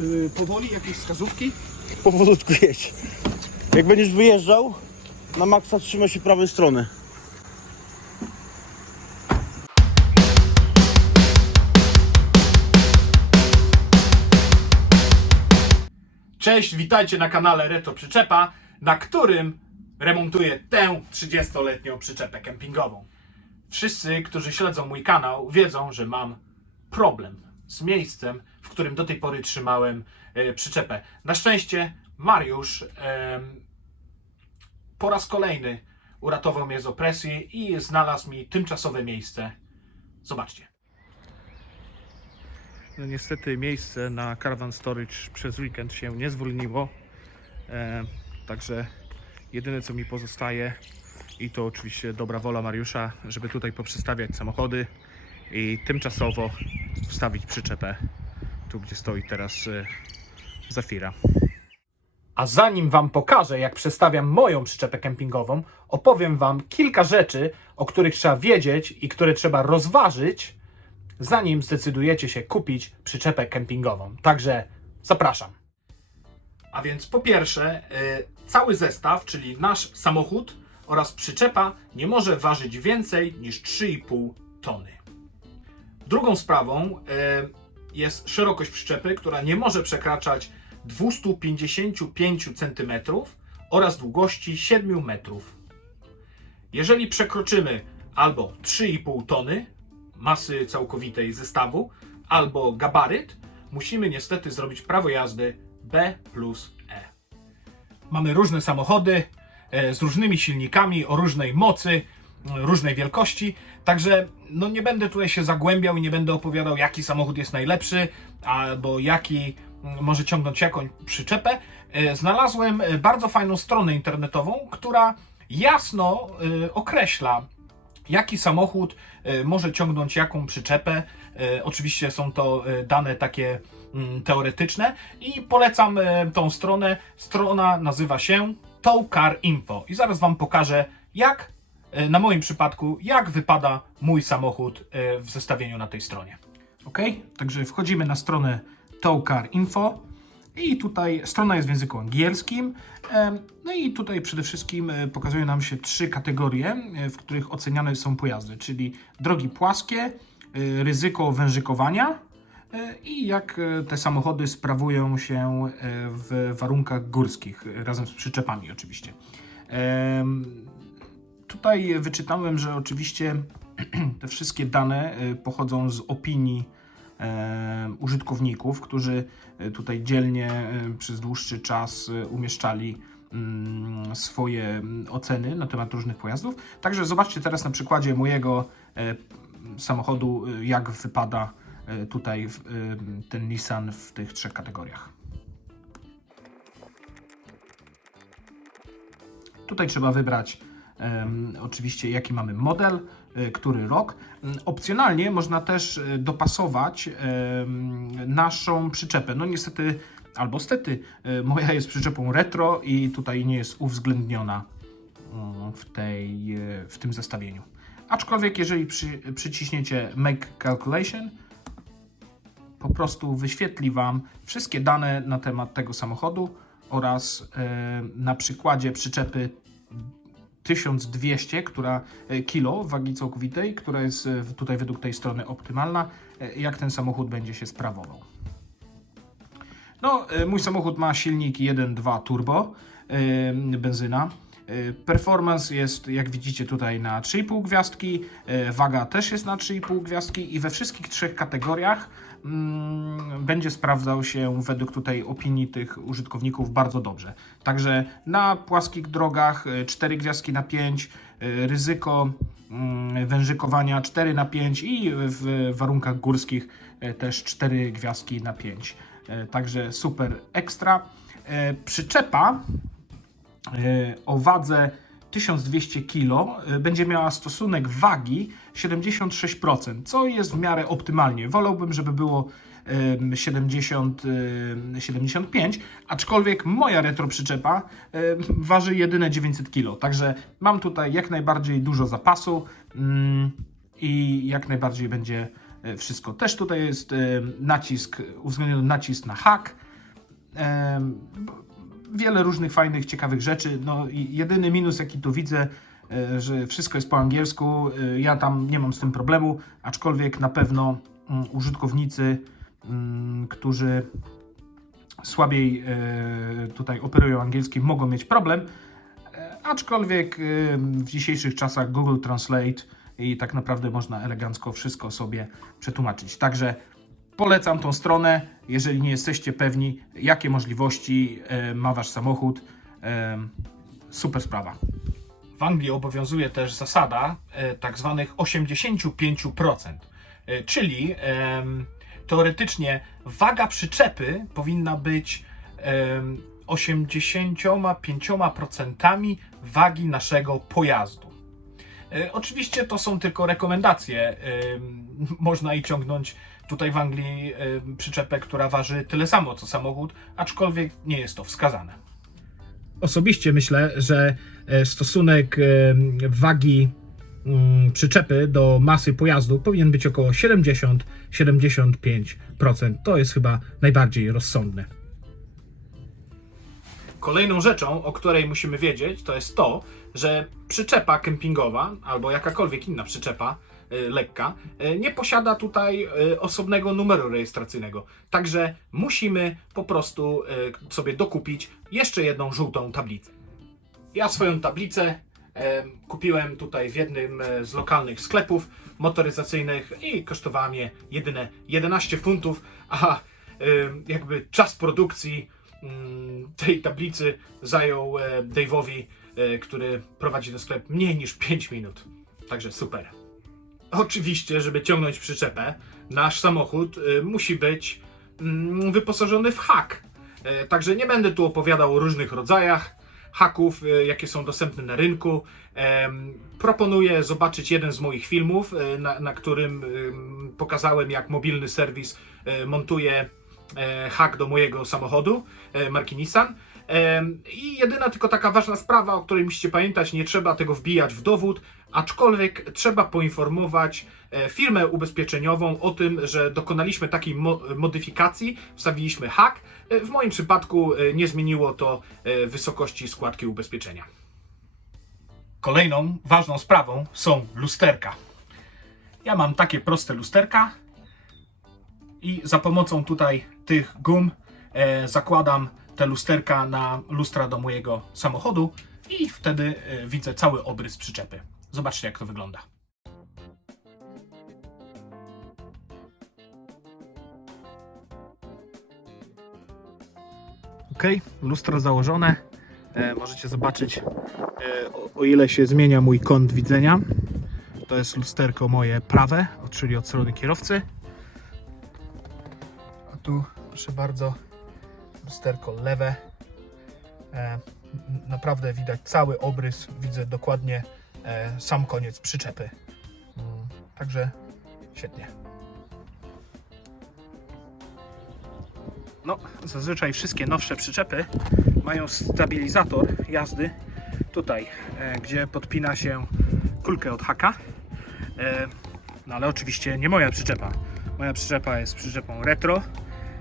Yy, powoli jakieś wskazówki? Powolutku jedź. Jak będziesz wyjeżdżał, na maksa trzymaj się prawej strony. Cześć, witajcie na kanale Retro Przyczepa, na którym remontuję tę 30-letnią przyczepę kempingową. Wszyscy, którzy śledzą mój kanał, wiedzą, że mam problem z miejscem, w którym do tej pory trzymałem e, przyczepę. Na szczęście Mariusz po raz kolejny uratował mnie z opresji i znalazł mi tymczasowe miejsce. Zobaczcie. No niestety miejsce na Caravan Storage przez weekend się nie zwolniło. E, także jedyne co mi pozostaje i to oczywiście dobra wola Mariusza, żeby tutaj poprzestawiać samochody i tymczasowo wstawić przyczepę tu gdzie stoi teraz e, Zafira. A zanim Wam pokażę, jak przestawiam moją przyczepę kempingową, opowiem Wam kilka rzeczy, o których trzeba wiedzieć i które trzeba rozważyć, zanim zdecydujecie się kupić przyczepę kempingową. Także zapraszam. A więc po pierwsze, y, cały zestaw, czyli nasz samochód oraz przyczepa nie może ważyć więcej niż 3,5 tony. Drugą sprawą y, jest szerokość przyczepy, która nie może przekraczać 255 cm oraz długości 7 metrów. Jeżeli przekroczymy albo 3,5 tony masy całkowitej zestawu, albo gabaryt, musimy niestety zrobić prawo jazdy B plus E. Mamy różne samochody e, z różnymi silnikami o różnej mocy, różnej wielkości, także no nie będę tutaj się zagłębiał i nie będę opowiadał, jaki samochód jest najlepszy, albo jaki m, może ciągnąć jakąś przyczepę. E, Znalazłem e, bardzo fajną stronę internetową, która jasno e, określa, jaki samochód może ciągnąć jaką przyczepę. Oczywiście są to dane takie mm, teoretyczne i polecam tą stronę. Strona nazywa się Tow Car Info i zaraz Wam pokażę, jak na moim przypadku, jak wypada mój samochód e, w zestawieniu na tej stronie. Ok, także wchodzimy na stronę Tow Car Info. I tutaj strona jest w języku angielskim. Em, No i tutaj przede wszystkim e, pokazują nam się trzy kategorie, e, w których oceniane są pojazdy, czyli drogi płaskie, e, ryzyko wężykowania e, i jak e, te samochody sprawują się e, w warunkach górskich, e, razem z przyczepami oczywiście. Tutaj wyczytałem, że oczywiście te wszystkie dane e, pochodzą z opinii użytkowników, którzy e, tutaj dzielnie e, przez dłuższy czas umieszczali mm, swoje mm, oceny na temat różnych pojazdów. Także zobaczcie teraz na przykładzie mojego e, samochodu, jak wypada e, tutaj ten Nissan w tych trzech kategoriach. Tutaj trzeba wybrać oczywiście jaki mamy model, y, który rok. Mm, Opcjonalnie można też y, dopasować naszą przyczepę. No niestety, albo stety, y, moja jest przyczepą retro i tutaj nie jest uwzględniona mm, w, tej, w tym zestawieniu. Aczkolwiek jeżeli przy, przyciśniecie Make Calculation, po prostu wyświetli Wam wszystkie dane na temat tego samochodu oraz e, na przykładzie przyczepy 1200, która e, kilo wagi całkowitej, która jest e, tutaj według tej strony optymalna, e, jak ten samochód będzie się sprawował. No, mój samochód ma silnik 1.2 turbo, benzyna. Performance jest, jak widzicie, tutaj na 3,5 gwiazdki, waga też jest na 3,5 gwiazdki i we wszystkich trzech kategoriach mm, będzie sprawdzał się według tutaj opinii tych użytkowników bardzo dobrze. Także na płaskich drogach e, 4 gwiazdki na 5, e, ryzyko mm, wężykowania 4 na 5 i w warunkach górskich e, też 4 gwiazdki na 5. E, Także super ekstra. E, Przyczepa e, o wadze 1200 kg e, będzie miała stosunek wagi 76%, co jest w miarę optymalnie. Wolałbym, żeby było em, 70, em, 75, aczkolwiek moja retro przyczepa em, waży jedyne 900 kg, także mam tutaj jak najbardziej dużo zapasu mm, i jak najbardziej będzie e, wszystko. Też tutaj jest nacisk, uwzględniony nacisk na hak, wiele różnych fajnych, ciekawych rzeczy. No jedyny minus, jaki tu widzę, e, że wszystko jest po angielsku. E, Ja tam nie mam z tym problemu, aczkolwiek na pewno mm, użytkownicy, mm, którzy słabiej e, tutaj operują angielskim, mogą mieć problem. Aczkolwiek w dzisiejszych czasach Google Translate i tak naprawdę można elegancko wszystko sobie przetłumaczyć. Także polecam tą stronę, jeżeli nie jesteście pewni, jakie możliwości e, ma wasz samochód. E, Super sprawa. W Anglii obowiązuje też zasada e, tak zwanych 85%, e, czyli teoretycznie waga przyczepy powinna być em, 85% wagi naszego pojazdu. Oczywiście to są tylko rekomendacje. Można i ciągnąć tutaj w Anglii przyczepę, która waży tyle samo co samochód, aczkolwiek nie jest to wskazane. Osobiście myślę, że e, stosunek wagi ym, przyczepy do masy pojazdu powinien być około 70-75%. To jest chyba najbardziej rozsądne. Kolejną rzeczą, o której musimy wiedzieć, to jest to, że przyczepa kempingowa albo jakakolwiek inna przyczepa lekka y, nie posiada tutaj y, osobnego numeru rejestracyjnego. Także musimy po prostu sobie dokupić jeszcze jedną żółtą tablicę. Ja swoją tablicę e, kupiłem tutaj w jednym e, z lokalnych sklepów motoryzacyjnych i kosztowała mnie jedyne 11 funtów, a e, jakby czas produkcji mm, tej tablicy zajął e, Dave'owi, e, który prowadzi ten sklep mniej niż 5 minut. Także super. Oczywiście, żeby ciągnąć przyczepę, nasz samochód y, musi być mm, wyposażony w hak. E, Także nie będę tu opowiadał o różnych rodzajach haków, e, jakie są dostępne na rynku. Proponuję zobaczyć jeden z moich filmów, e, na, na którym em, pokazałem, jak mobilny serwis e, montuje hak do mojego samochodu marki Nissan. I jedyna tylko taka ważna sprawa, o której musicie pamiętać, nie trzeba tego wbijać w dowód, aczkolwiek trzeba poinformować e, firmę ubezpieczeniową o tym, że dokonaliśmy takiej mo- modyfikacji, wstawiliśmy hak. E, W moim przypadku e, nie zmieniło to wysokości składki ubezpieczenia. Kolejną ważną sprawą są lusterka. Ja mam takie proste lusterka i za pomocą tutaj tych gum zakładam te lusterka na lustra do mojego samochodu i wtedy e, widzę cały obrys przyczepy. Zobaczcie jak to wygląda. Ok, lustro założone. E, możecie zobaczyć e, o, o ile się zmienia mój kąt widzenia. To jest lusterko moje prawe, czyli od strony kierowcy. A tu proszę bardzo lusterko lewe. E, naprawdę widać cały obrys, widzę dokładnie e, sam koniec przyczepy. Mm, Także świetnie. No, zazwyczaj wszystkie nowsze przyczepy mają stabilizator jazdy tutaj, e, gdzie podpina się kulkę od haka. No ale oczywiście nie moja przyczepa. Moja przyczepa jest przyczepą retro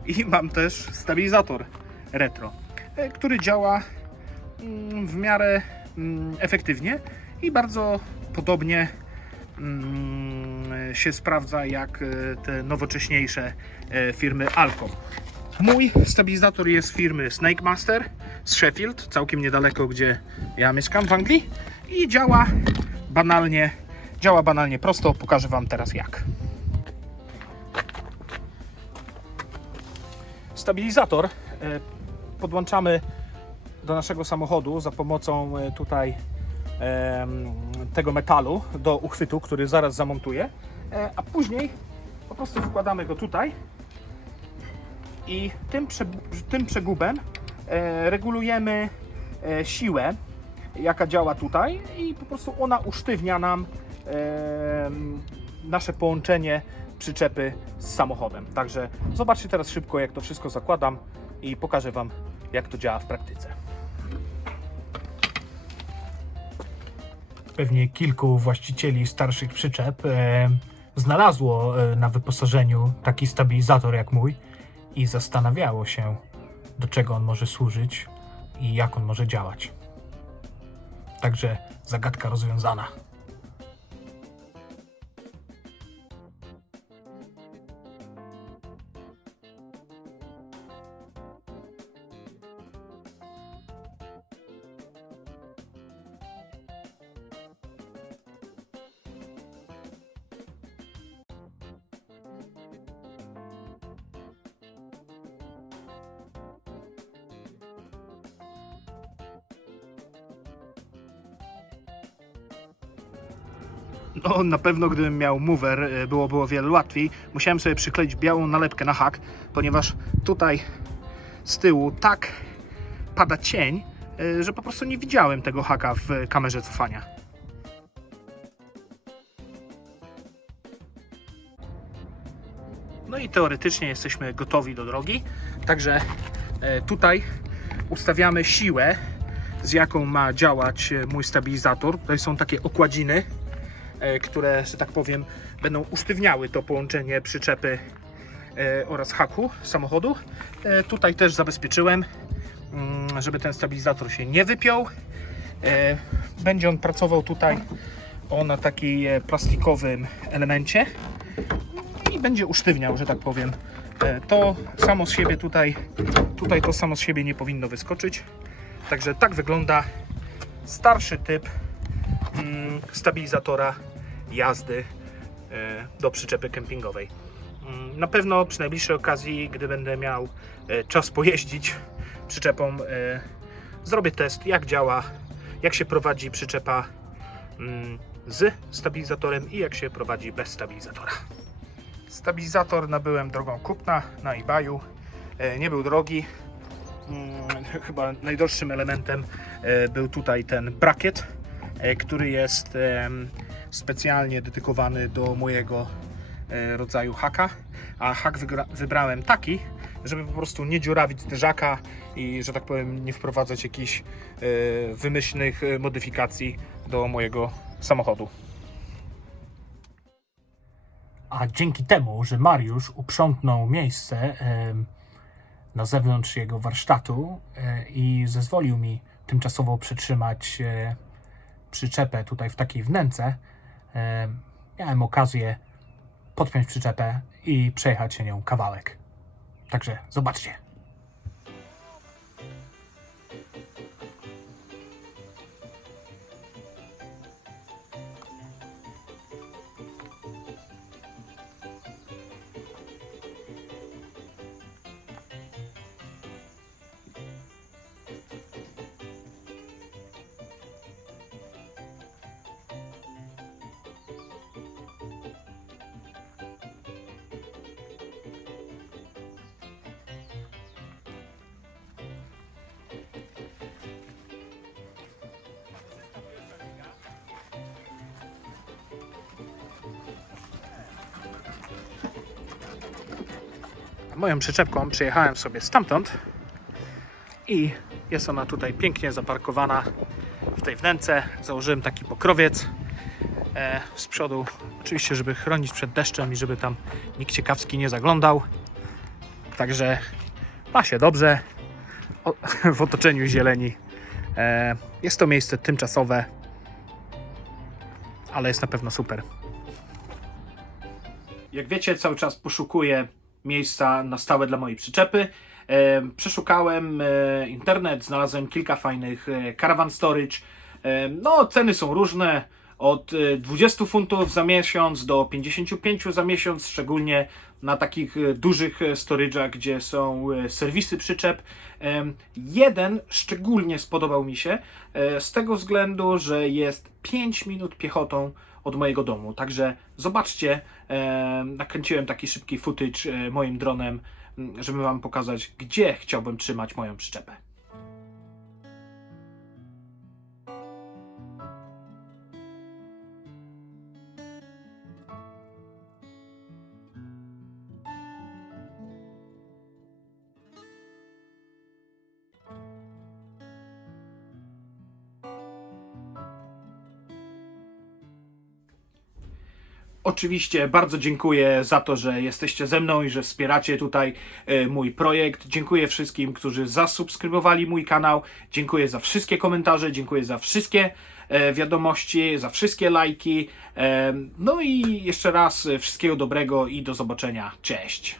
i mam też stabilizator retro, e, który działa mm, w miarę mm, efektywnie i bardzo podobnie mm, się sprawdza jak e, te nowocześniejsze e, firmy Alcom. Mój stabilizator jest firmy Snake Master z Sheffield, całkiem niedaleko, gdzie ja mieszkam w Anglii i działa banalnie, działa banalnie prosto. Pokażę Wam teraz jak. Stabilizator. E, podłączamy do naszego samochodu za pomocą e, tutaj tego metalu do uchwytu, który zaraz zamontuję, e, a później po prostu wkładamy go tutaj i tym, tym przegubem regulujemy siłę, jaka działa tutaj i po prostu ona usztywnia nam nasze połączenie przyczepy z samochodem. Także zobaczcie teraz szybko, jak to wszystko zakładam i pokażę Wam, jak to działa w praktyce. Pewnie kilku właścicieli starszych przyczep e, znalazło e, na wyposażeniu taki stabilizator jak mój i zastanawiało się, do czego on może służyć i jak on może działać. Także zagadka rozwiązana. No, na pewno gdybym miał mover, y, byłoby o wiele łatwiej. Musiałem sobie przykleić białą nalepkę na hak, ponieważ tutaj z tyłu tak pada cień, y, że po prostu nie widziałem tego haka w kamerze cofania. No i teoretycznie jesteśmy gotowi do drogi, także e, tutaj ustawiamy siłę, z jaką ma działać mój stabilizator. Tutaj są takie okładziny, które, że tak powiem, będą usztywniały to połączenie przyczepy e, oraz haku samochodu. E, Tutaj też zabezpieczyłem, mm, żeby ten stabilizator się nie wypiął. E, Będzie on pracował tutaj o na takiej e, plastikowym elemencie i będzie usztywniał, że tak powiem. E, To samo z siebie tutaj, tutaj to samo z siebie nie powinno wyskoczyć. Także tak wygląda starszy typ mm, stabilizatora jazdy e, do przyczepy kempingowej. Mm, Na pewno przy najbliższej okazji, gdy będę miał e, czas pojeździć przyczepą, e, zrobię test jak działa, jak się prowadzi przyczepa mm, z stabilizatorem i jak się prowadzi bez stabilizatora. Stabilizator nabyłem drogą kupna na eBayu. Nie był drogi. Mm, Chyba najdroższym elementem był tutaj ten brakiet, który jest specjalnie dedykowany do mojego e, rodzaju haka. A hak wybrałem taki, żeby po prostu nie dziurawić zderzaka i, że tak powiem, nie wprowadzać jakichś e, wymyślnych e, modyfikacji do mojego samochodu. A dzięki temu, że Mariusz uprzątnął miejsce na zewnątrz jego warsztatu i zezwolił mi tymczasowo przetrzymać przyczepę tutaj w takiej wnęce, miałem okazję podpiąć przyczepę i przejechać się nią kawałek. Także zobaczcie. Moją przyczepką przyjechałem sobie stamtąd i jest ona tutaj pięknie zaparkowana w tej wnęce. Założyłem taki pokrowiec e, z przodu, oczywiście, żeby chronić przed deszczem i żeby tam nikt ciekawski nie zaglądał. Także ma się dobrze o, w otoczeniu zieleni. E, jest to miejsce tymczasowe, ale jest na pewno super. Jak wiecie, cały czas poszukuję miejsca na stałe dla mojej przyczepy. E, Przeszukałem e, internet, znalazłem kilka fajnych e, caravan storage. No, ceny są różne. Od e, 20 funtów za miesiąc do 55 za miesiąc, szczególnie na takich dużych storage'ach, gdzie są serwisy przyczep. Jeden szczególnie spodobał mi się z tego względu, że jest 5 minut piechotą od mojego domu. Także zobaczcie, e, nakręciłem taki szybki footage e, moim dronem, żeby Wam pokazać, gdzie chciałbym trzymać moją przyczepę. Oczywiście bardzo dziękuję za to, że jesteście ze mną i że wspieracie tutaj e, mój projekt. Dziękuję wszystkim, którzy zasubskrybowali mój kanał. Dziękuję za wszystkie komentarze, dziękuję za wszystkie e, wiadomości, za wszystkie lajki. E, No i jeszcze raz wszystkiego dobrego i do zobaczenia. Cześć.